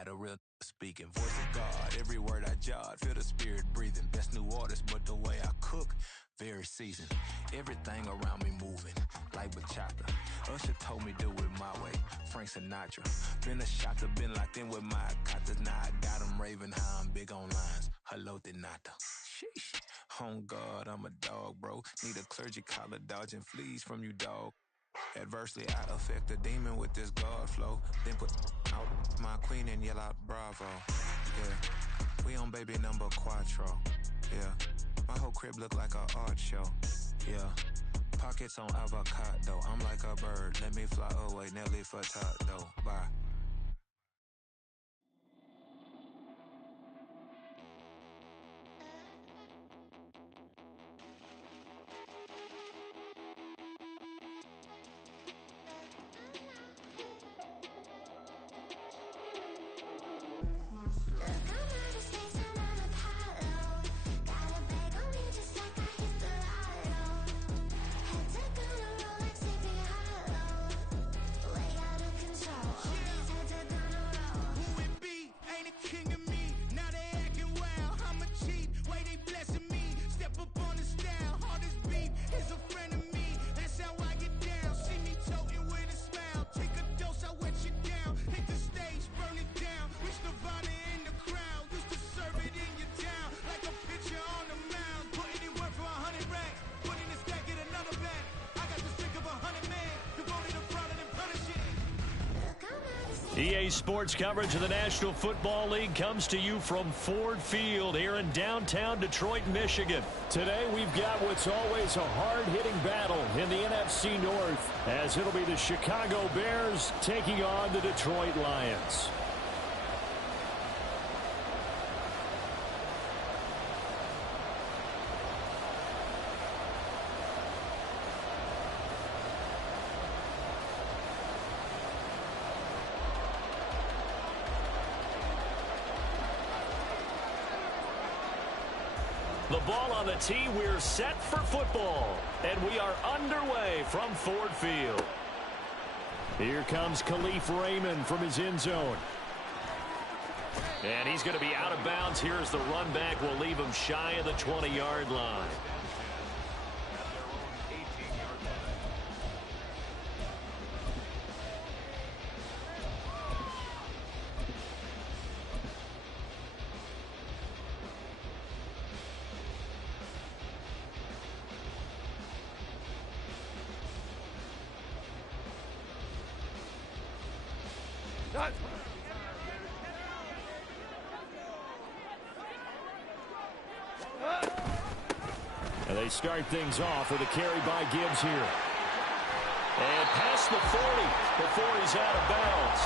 night, a real speaking. Voice of God, every word I jot, feel the spirit breathing. Best new artist, but the way I cook, very seasoned. Everything around me moving, like bachata. Usher told me do it my way, Frank Sinatra. Been a shotter, been locked in with my cotas. Now I got them raving how I'm big on lines. Hello, Denata. Sheesh. On God, I'm a dog, bro. Need a clergy collar, dodging fleas from you, dog. Adversely, I affect the demon with this God flow. Then put out my queen and yell out bravo. Yeah, we on baby number quattro. Yeah, my whole crib look like a art show. Yeah, pockets on avocado. I'm like a bird. Let me fly away, Nelly Furtado. Bye. EA Sports coverage of the National Football League comes to you from Ford Field here in downtown Detroit, Michigan. Today we've got what's always a hard-hitting battle in the NFC North, as it'll be the Chicago Bears taking on the Detroit Lions. The ball on the tee, we're set for football, and we are underway from Ford Field. Here comes Khalif Raymond from his end zone. And he's going to be out of bounds. Here's the run back. Will leave him shy of the 20-yard line. And they start things off with a carry by Gibbs here. And past the 40 before he's out of bounds.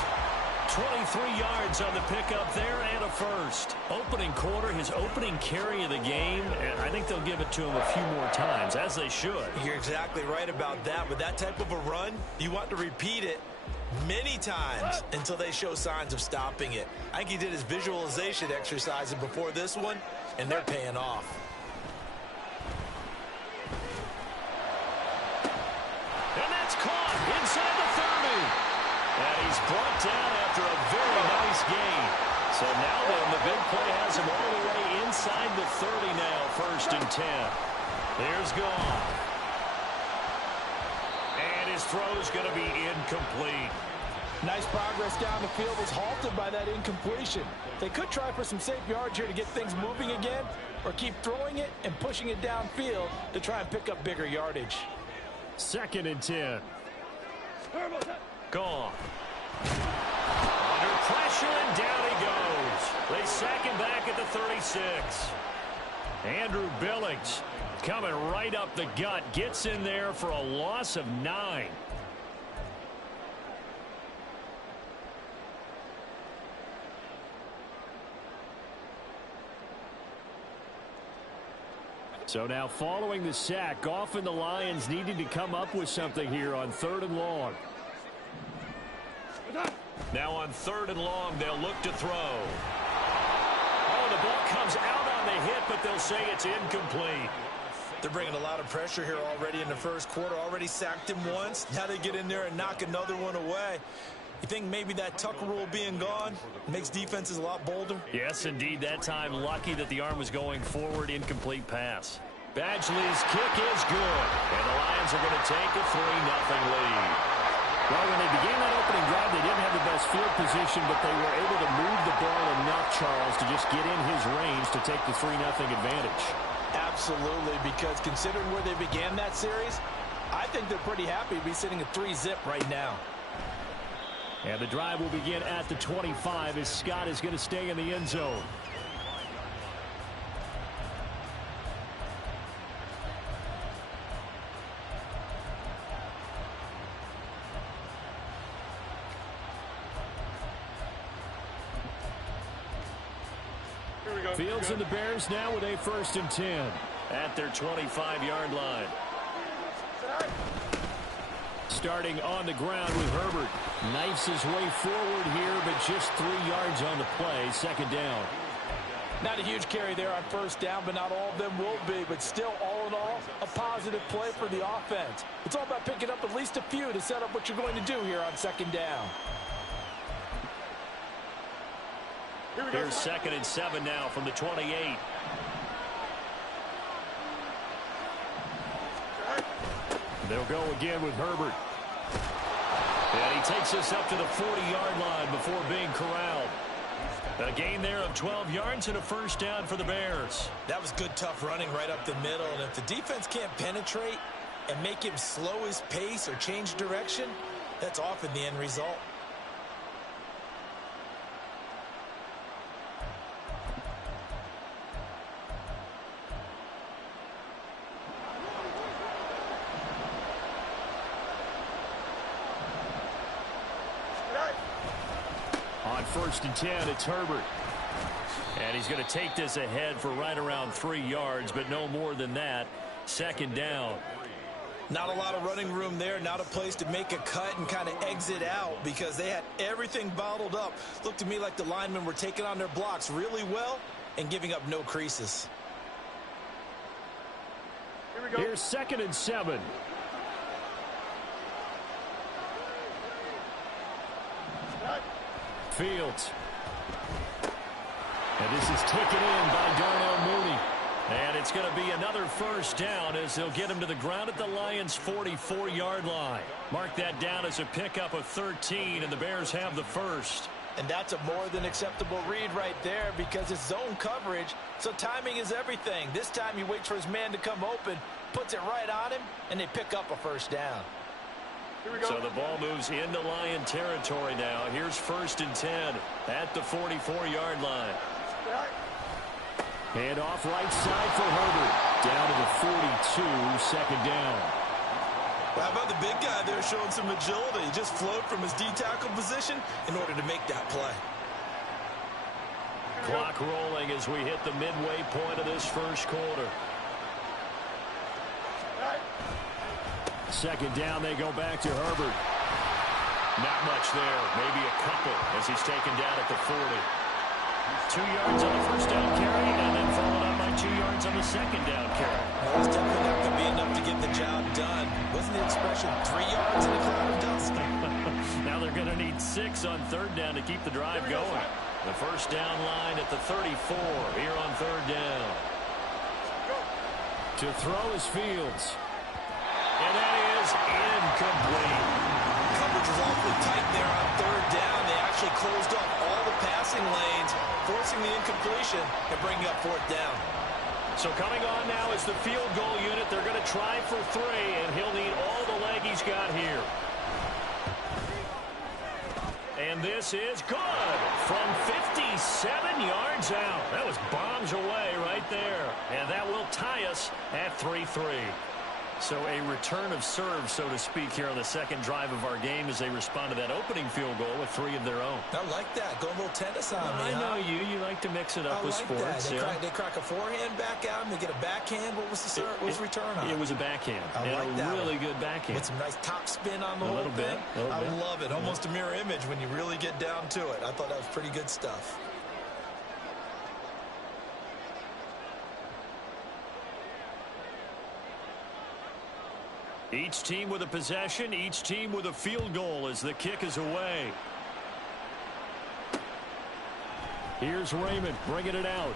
23 yards on the pickup there and a first. Opening quarter, his opening carry of the game, and I think they'll give it to him a few more times, as they should. You're exactly right about that. With that type of a run, you want to repeat it many times until they show signs of stopping it. I think he did his visualization exercises before this one, and they're paying off. And that's caught inside the 30. And he's brought down after a very nice gain. So now then, the big play has him all the way inside the 30 now, 1st and 10. Here's Goff. And his throw's going to be incomplete. Nice progress down the field was halted by that incompletion. They could try for some safe yards here to get things moving again, or keep throwing it and pushing it downfield to try and pick up bigger yardage. 2nd and 10. Gone. Under pressure, and down he goes. They sack him back at the 36. Andrew Billings coming right up the gut. Gets in there for a loss of 9. So now following the sack, Goff and the Lions needing to come up with something here on 3rd and long. Now on 3rd and long, they'll look to throw. Oh, the ball comes out on the hit, but they'll say it's incomplete. They're bringing a lot of pressure here already in the first quarter. Already sacked him once. Now they get in there and knock another one away. You think maybe that Tucker rule being gone makes defenses a lot bolder? Yes, indeed. That time, lucky that the arm was going forward. Incomplete pass. Badgley's kick is good. And the Lions are going to take a 3-0 lead. Well, when they began that opening drive, they didn't have the best field position, but they were able to move the ball enough, Charles, to just get in his range to take the 3-0 advantage. Absolutely, because considering where they began that series, I think they're pretty happy to be sitting at 3-zip right now. And the drive will begin at the 25 as Scott is going to stay in the end zone. Fields and the Bears now with a 1st and 10. At their 25-yard line. Starting on the ground with Herbert. Knifes his way forward here, but just 3 yards on the play. 2nd down. Not a huge carry there on 1st down, but not all of them will be. But still, all in all, a positive play for the offense. It's all about picking up at least a few to set up what you're going to do here on 2nd down. Here's 2nd and 7 now from the 28. They'll go again with Herbert. And he takes us up to the 40-yard line before being corralled. A gain there of 12 yards and a 1st down for the Bears. That was good, tough running right up the middle. And if the defense can't penetrate and make him slow his pace or change direction, that's often the end result. On 1st and 10, it's Herbert. And he's going to take this ahead for right around 3 yards, but no more than that. 2nd down. Not a lot of running room there, not a place to make a cut and kind of exit out because they had everything bottled up. Looked to me like the linemen were taking on their blocks really well and giving up no creases. Here's 2nd and 7. Fields. And this is taken in by Darnell Mooney. And it's going to be another 1st down as they'll get him to the ground at the Lions' 44-yard line. Mark that down as a pickup of 13, and the Bears have the 1st. And that's a more than acceptable read right there because it's zone coverage, so timing is everything. This time he waits for his man to come open, puts it right on him, and they pick up a 1st down. So the ball moves into Lion territory now. Here's 1st and 10 at the 44-yard line. And off right side for Herbert. Down to the 42, 2nd down. Well, how about the big guy there showing some agility? He just flowed from his D-tackle position in order to make that play. Clock rolling as we hit the midway point of this 1st quarter. 2nd down, they go back to Herbert. Not much there. Maybe a couple as he's taken down at the 40. 2 yards on the 1st down carry, and then followed up by 2 yards on the 2nd down carry. Well, it's definitely not going to be enough to get the job done. Wasn't the expression 3 yards in a cloud of dust? Now they're going to need 6 on 3rd down to keep the drive going. The 1st down line at the 34 here on 3rd down. To throw is Fields. And that is incomplete. Coverage was awfully tight there on 3rd down. They actually closed off all the passing lanes, forcing the incompletion and bringing up 4th down. So coming on now is the field goal unit. They're going to try for 3, and he'll need all the leg he's got here. And this is good from 57 yards out. That was bombs away right there. And that will tie us at 3-3. So a return of serve, so to speak, here on the 2nd drive of our game as they respond to that opening field goal with 3 of their own. I like that. Go a little tennis on me. I know you. You like to mix it up with sports. They crack a forehand back out and they get a backhand. What was the return on? It was a backhand. I like that. Really good backhand. With some nice top spin on the whole thing. I love it. Almost a mirror image when you really get down to it. I thought that was pretty good stuff. Each team with a possession, each team with a field goal as the kick is away. Here's Raymond bringing it out.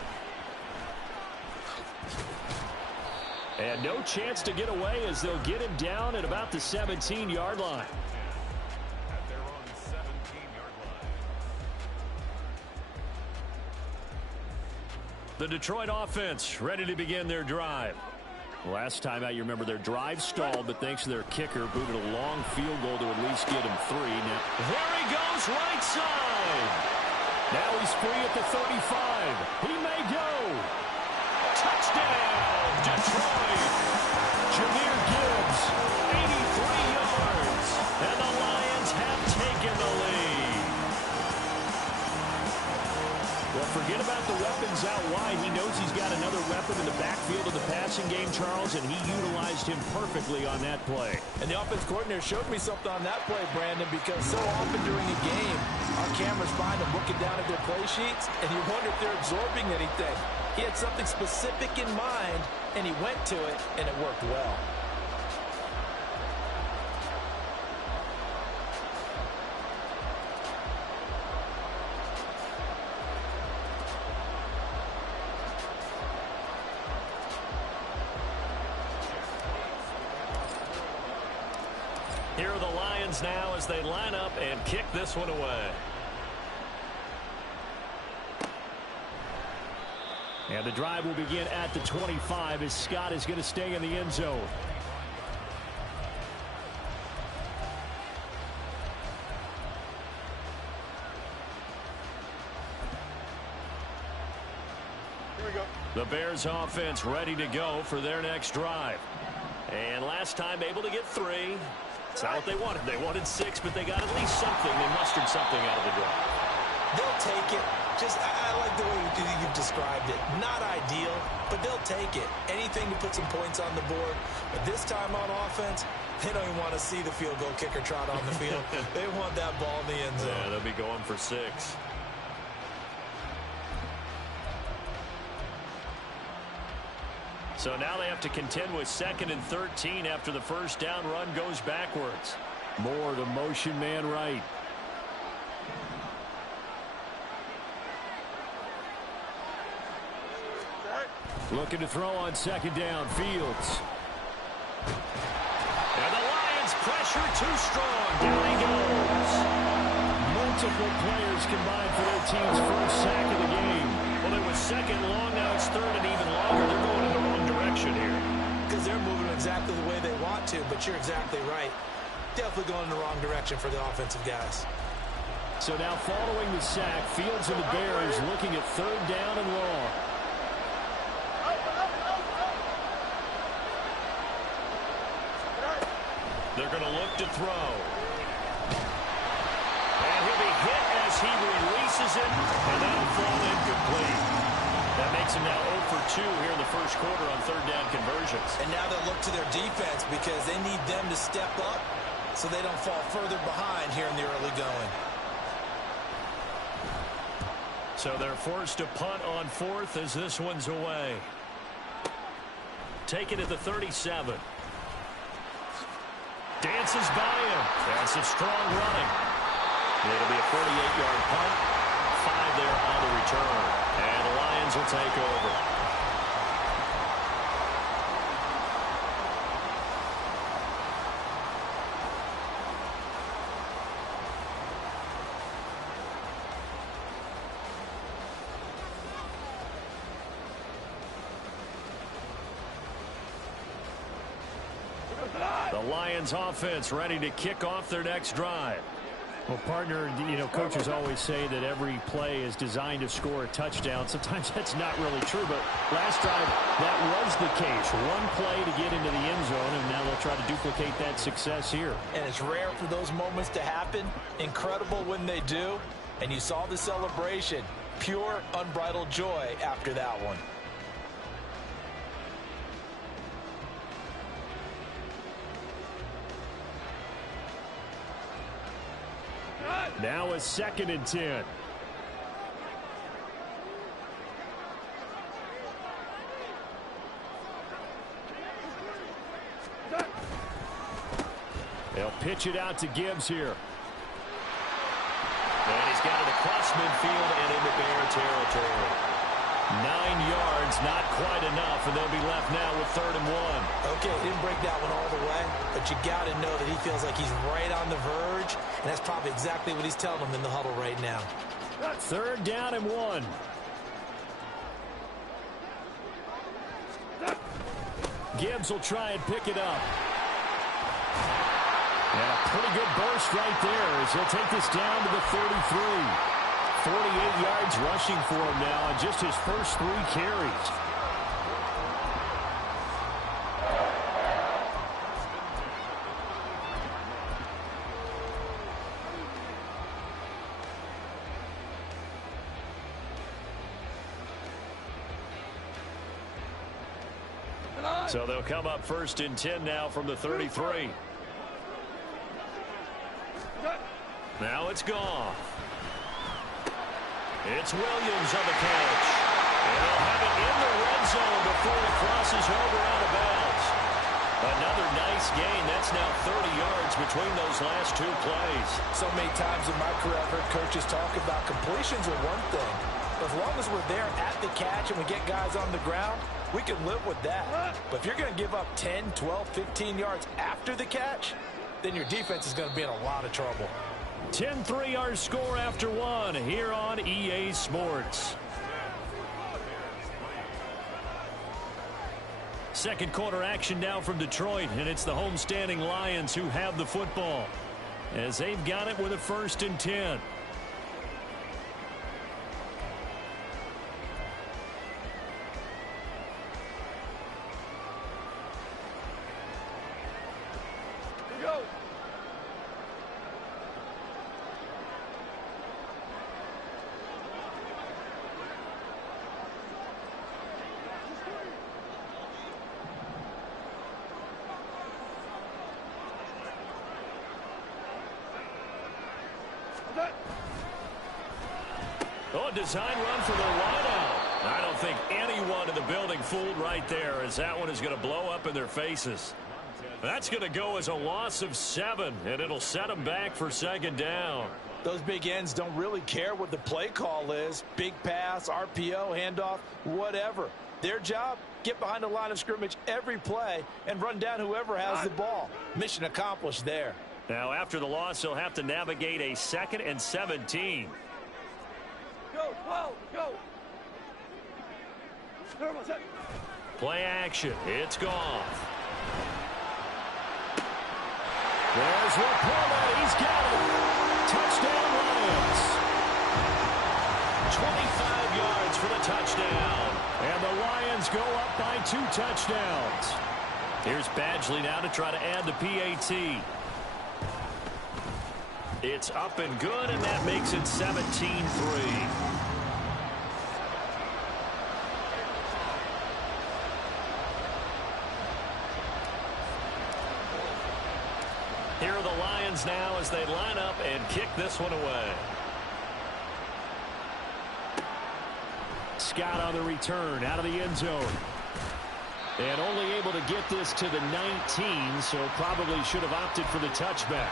And no chance to get away as they'll get him down at about the 17-yard line. The Detroit offense ready to begin their drive. Last time out, you remember their drive stalled, but thanks to their kicker, booted a long field goal to at least get him 3. Now, there he goes, right side. Now he's free at the 35. He may go. Touchdown, Detroit. Jahmyr Gibbs, 83 yards. And the Lions have taken the lead. Well, forget about the weapons out wide. He knows he's got another weapon in the backfield of the passing game, Charles, and he utilized him perfectly on that play. And the offense coordinator showed me something on that play, Brandon, because so often during a game, our cameras find them looking down at their play sheets, and you wonder if they're absorbing anything. He had something specific in mind, and he went to it, and it worked well. Here are the Lions now as they line up and kick this one away. And the drive will begin at the 25 as Scott is going to stay in the end zone. Here we go. The Bears offense ready to go for their next drive. And last time able to get 3. It's not what they wanted. They wanted 6, but they got at least something. They mustered something out of the drive. They'll take it. I like the way you've described it. Not ideal, but they'll take it. Anything to put some points on the board. But this time on offense, they don't even want to see the field goal kicker trot on the field. They want that ball in the end zone. Yeah, they'll be going for 6. So now they have to contend with 2nd and 13 after the first down run goes backwards. Moore, the motion man right. Looking to throw on 2nd down. Fields. And the Lions pressure too strong. Down he goes. Multiple players combined for their team's first sack of the game. Well, it was 2nd long. Now it's 3rd and even longer. They're going in the wrong direction here. Because they're moving exactly the way they want to, but you're exactly right. Definitely going in the wrong direction for the offensive guys. So now following the sack, Fields and the Bears looking at 3rd down and long. They're going to look to throw. And he'll be hit as he releases it, and that'll fall incomplete. That makes him now 0 for 2 here in the first quarter on 3rd down conversions. And now they'll look to their defense because they need them to step up so they don't fall further behind here in the early going. So they're forced to punt on 4th as this one's away. Take it at the 37. Dances by him. That's a strong running. It'll be a 48-yard punt. 5 there on the return. And the Lions will take over. The Lions offense ready to kick off their next drive. Well, partner, coaches always say that every play is designed to score a touchdown. Sometimes that's not really true, but last drive, that was the case. One play to get into the end zone, and now they'll try to duplicate that success here. And it's rare for those moments to happen. Incredible when they do. And you saw the celebration. Pure, unbridled joy after that one. Now a 2nd and 10. They'll pitch it out to Gibbs here. And he's got it across midfield and into Bears territory. 9 yards, not quite enough, and they'll be left now with 3rd and 1. Okay, didn't break that one all the way, but you got to know that he feels like he's right on the verge, and that's probably exactly what he's telling them in the huddle right now. 3rd down and 1. Gibbs will try and pick it up. And a pretty good burst right there as he'll take this down to the 33. 48 yards rushing for him now on just his first 3 carries. So they'll come up 1st and 10 now from the 33. Now it's gone. It's Williams on the catch. And he'll have it in the red zone before he crosses over out of bounds. Another nice gain. That's now 30 yards between those last 2 plays. So many times in my career I've heard coaches talk about completions are one thing. As long as we're there at the catch and we get guys on the ground, we can live with that. But if you're going to give up 10, 12, 15 yards after the catch, then your defense is going to be in a lot of trouble. 10-3 our score after 1 here on EA Sports. Second quarter action now from Detroit, and it's the homestanding Lions who have the football as they've got it with a 1st and 10. Oh, design run for the wideout. I don't think anyone in the building fooled right there, as that one is going to blow up in their faces. That's going to go as a loss of 7, and it'll set them back for 2nd down. Those big ends don't really care what the play call is. Big pass, RPO, handoff, whatever. Their job, get behind the line of scrimmage every play and run down whoever has the ball. Mission accomplished there. Now, after the loss, he'll have to navigate a 2nd and 17. Go, go. Play action. It's gone. There's Laporta. He's got it. Touchdown, Lions. 25 yards for the touchdown. And the Lions go up by 2 touchdowns. Here's Badgley now to try to add the PAT. It's up and good, and that makes it 17-3. Here are the Lions now as they line up and kick this one away. Scott on the return out of the end zone. And only able to get this to the 19, so probably should have opted for the touchback.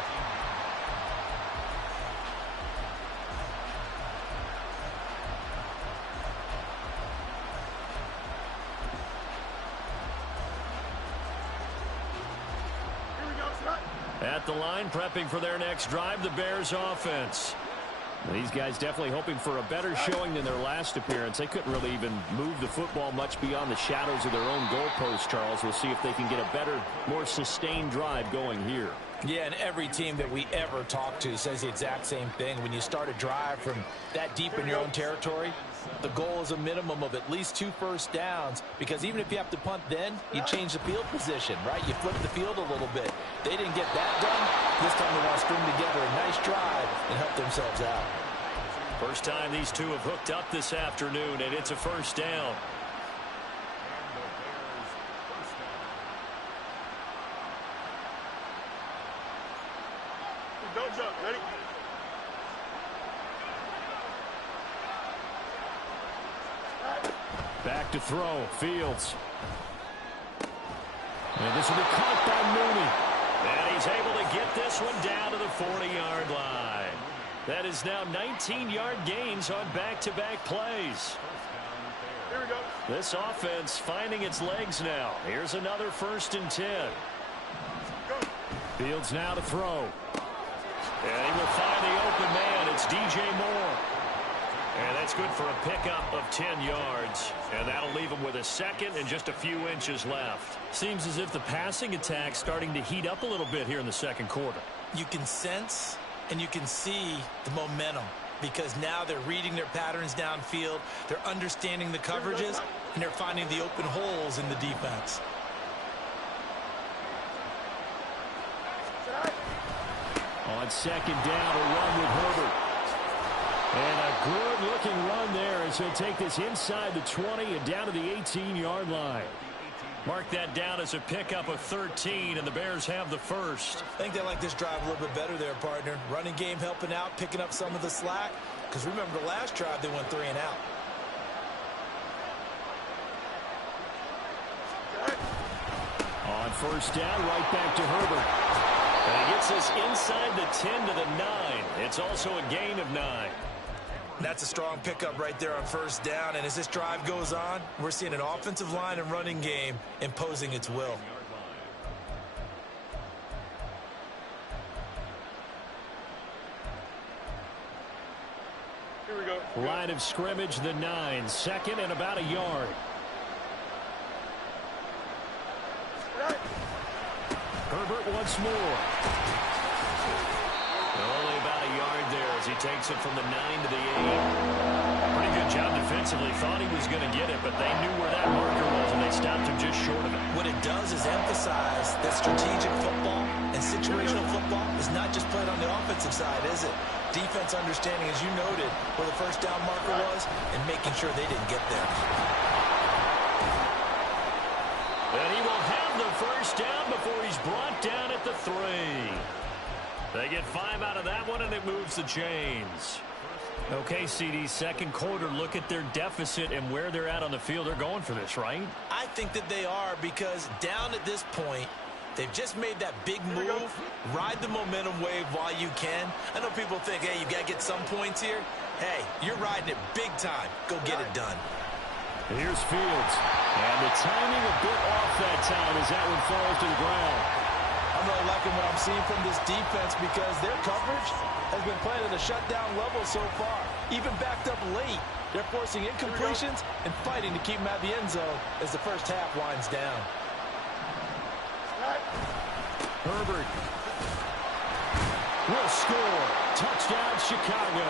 At the line, prepping for their next drive, the Bears offense. These guys definitely hoping for a better showing than their last appearance. They couldn't really even move the football much beyond the shadows of their own goalpost, Charles. We'll see if they can get a better, more sustained drive going here. Yeah, and every team that we ever talk to says the exact same thing. When you start a drive from that deep in your own territory, the goal is a minimum of at least 2 first downs, because even if you have to punt then, you change the field position, right? You flip the field a little bit. They didn't get that done. This time they want to string together a nice drive and help themselves out. First time these two have hooked up this afternoon, and it's a first down. Don't jump. Ready? Back to throw. Fields. And this will be caught by Mooney. And he's able to get this one down to the 40-yard line. That is now 19-yard gains on back-to-back plays. Here we go. This offense finding its legs now. Here's another 1st and 10. Fields now to throw. And he will find the open man. It's DJ Moore. And that's good for a pickup of 10 yards. And that'll leave him with a second and just a few inches left. Seems as if the passing attack's starting to heat up a little bit here in the second quarter. You can sense and you can see the momentum because now they're reading their patterns downfield. They're understanding the coverages, and they're finding the open holes in the defense. On 2nd down, a run with Herbert. And a good-looking run there as he'll take this inside the 20 and down to the 18-yard line. Mark that down as a pickup of 13, and the Bears have the first. I think they like this drive a little bit better there, partner. Running game helping out, picking up some of the slack. Because remember, the last drive, they went 3 and out. On 1st down, right back to Herbert. And he gets us inside the 10 to the 9. It's also a gain of 9. That's a strong pickup right there on 1st down. And as this drive goes on, we're seeing an offensive line and running game imposing its will. Here we go. Line of scrimmage, the 9. 2nd and about a yard. Herbert once more. Only about a yard there as he takes it from the 9 to the 8. Pretty good job defensively. Thought he was going to get it, but they knew where that marker was, and they stopped him just short of it. What it does is emphasize that strategic football and situational football is not just played on the offensive side, is it? Defense understanding, as you noted, where the 1st down marker was and making sure they didn't get there. And he will have the 1st down before he's brought down at the 3. They get 5 out of that one, and it moves the chains. Okay, CD, second quarter, look at their deficit and where they're at on the field. They're going for this, right? I think that they are because down at this point, they've just made that big move. Ride the momentum wave while you can. I know people think, hey, you got to get some points here. Hey, you're riding it big time. Go get it done. Here's Fields. And the timing a bit off that time as that one falls to the ground. I'm really liking what I'm seeing from this defense because their coverage has been playing at a shutdown level so far. Even backed up late, they're forcing incompletions and fighting to keep them out of the end zone as the first half winds down. Herbert will score. Touchdown, Chicago.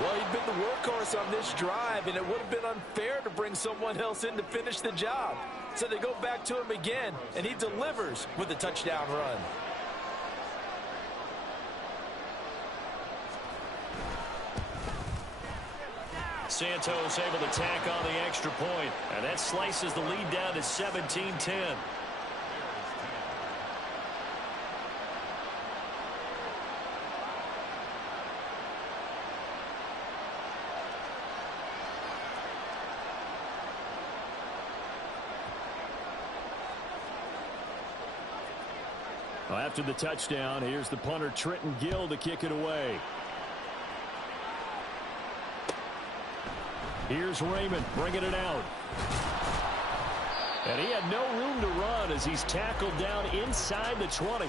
Well, he'd been the workhorse on this drive, and it would have been unfair to bring someone else in to finish the job. So they go back to him again, and he delivers with a touchdown run. Santos able to tack on the extra point, and that slices the lead down to 17-10. Well, after the touchdown, here's the punter Trenton Gill to kick it away. Here's Raymond bringing it out. And he had no room to run as he's tackled down inside the 20.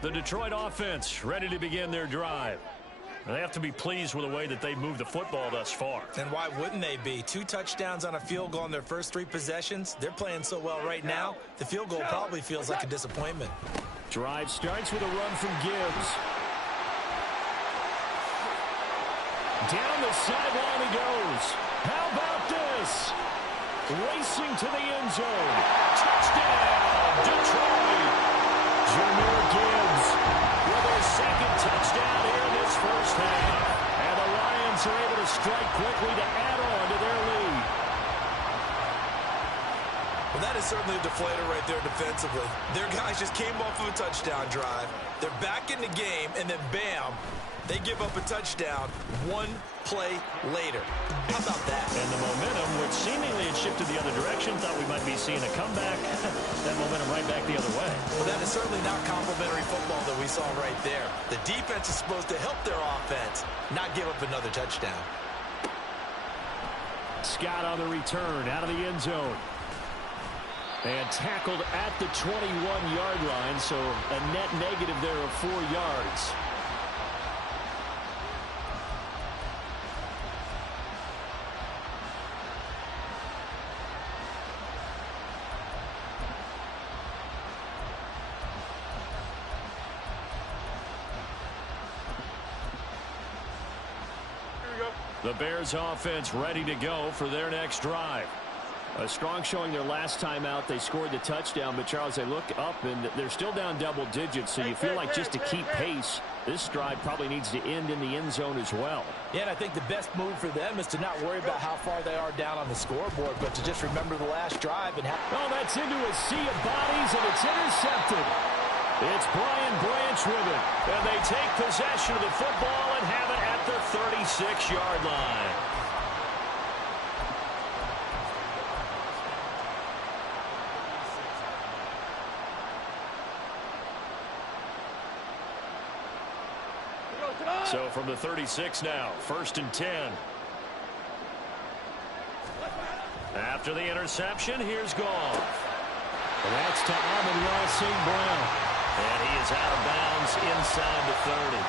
The Detroit offense ready to begin their drive. They have to be pleased with the way that they've moved the football thus far. And why wouldn't they be? 2 touchdowns on a field goal in their first 3 possessions. They're playing so well right now, the field goal probably feels like a disappointment. Drive starts with a run from Gibbs. Down the sideline he goes. How about this? Racing to the end zone. Touchdown, Detroit. Jahmyr Gibbs with his second touchdown here in this first half. And the Lions are able to strike quickly to add on to their lead. Well, that is certainly a deflator right there defensively. Their guys just came off of a touchdown drive. They're back in the game, and then bam, they give up a touchdown one play later. How about that? And the momentum, which seemingly had shifted the other direction, thought we might be seeing a comeback. That momentum right back the other way. Well, that is certainly not complimentary football that we saw right there. The defense is supposed to help their offense, not give up another touchdown. Scott on the return out of the end zone. And tackled at the 21-yard line, so a net negative there of 4 yards. The Bears offense ready to go for their next drive. A strong showing their last time out. They scored the touchdown, but Charles, they look up and they're still down double digits, so you feel like just to keep pace, this drive probably needs to end in the end zone as well. Yeah, and I think the best move for them is to not worry about how far they are down on the scoreboard, but to just remember the last drive and have... Oh, that's into a sea of bodies, and it's intercepted. It's Brian Branch with it, and they take possession of the football and have it at the 36-yard line. So from the 36 now, 1st and 10. After the interception, here's Goff. And that's to Amon-Ra St. Brown. And he is out of bounds inside the 30.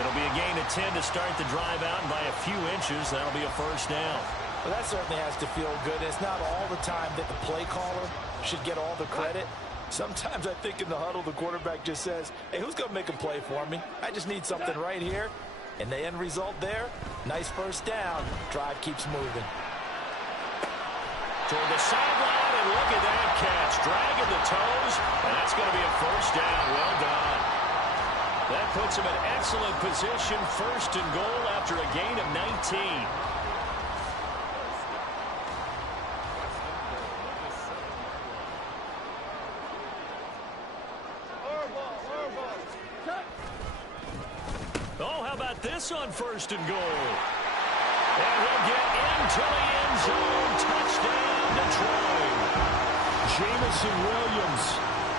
It'll be a gain of 10 to start the drive out, and by a few inches, that'll be a first down. Well, that certainly has to feel good. It's not all the time that the play caller should get all the credit. Sometimes I think in the huddle, the quarterback just says, hey, who's going to make a play for me? I just need something right here. And the end result there, nice first down. Drive keeps moving. Toward the sideline, and look at that catch. Dragging the toes, and that's going to be a first down. Well done. That puts him in excellent position, 1st and goal after a gain of 19. Oh, how about this on 1st and goal? And he'll get into the end zone. Touchdown, Detroit. Jamison Williams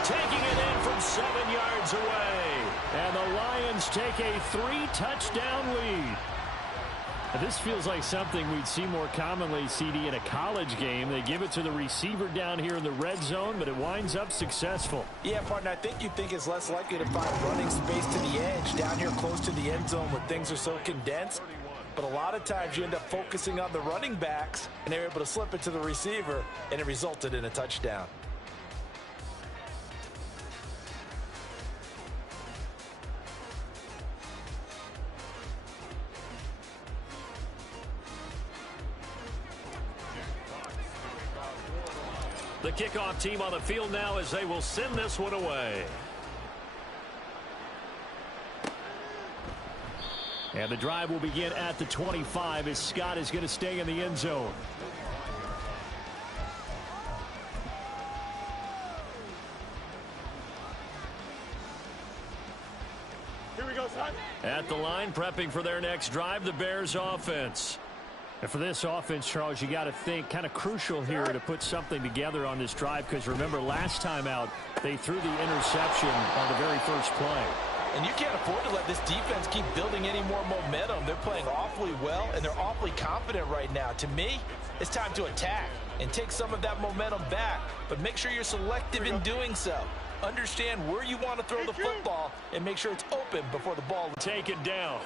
taking it in from 7 yards away. And the Lions take a 3-touchdown lead. This feels like something we'd see more commonly, CD, in a college game. They give it to the receiver down here in the red zone, but it winds up successful. Yeah, partner, I think you'd think it's less likely to find running space to the edge down here close to the end zone where things are so condensed. But a lot of times you end up focusing on the running backs, and they're able to slip it to the receiver, and it resulted in a touchdown. The kickoff team on the field now as they will send this one away. And the drive will begin at the 25 as Scott is going to stay in the end zone. Here we go, son. At the line, prepping for their next drive, the Bears offense. And for this offense, Charles, you got to think kind of crucial here to put something together on this drive, because remember last time out they threw the interception on the very first play. And you can't afford to let this defense keep building any more momentum. They're playing awfully well, and they're awfully confident right now. To me, it's time to attack and take some of that momentum back, but make sure you're selective in doing so. Understand where you want to throw the football and make sure it's open before the ball is taken down.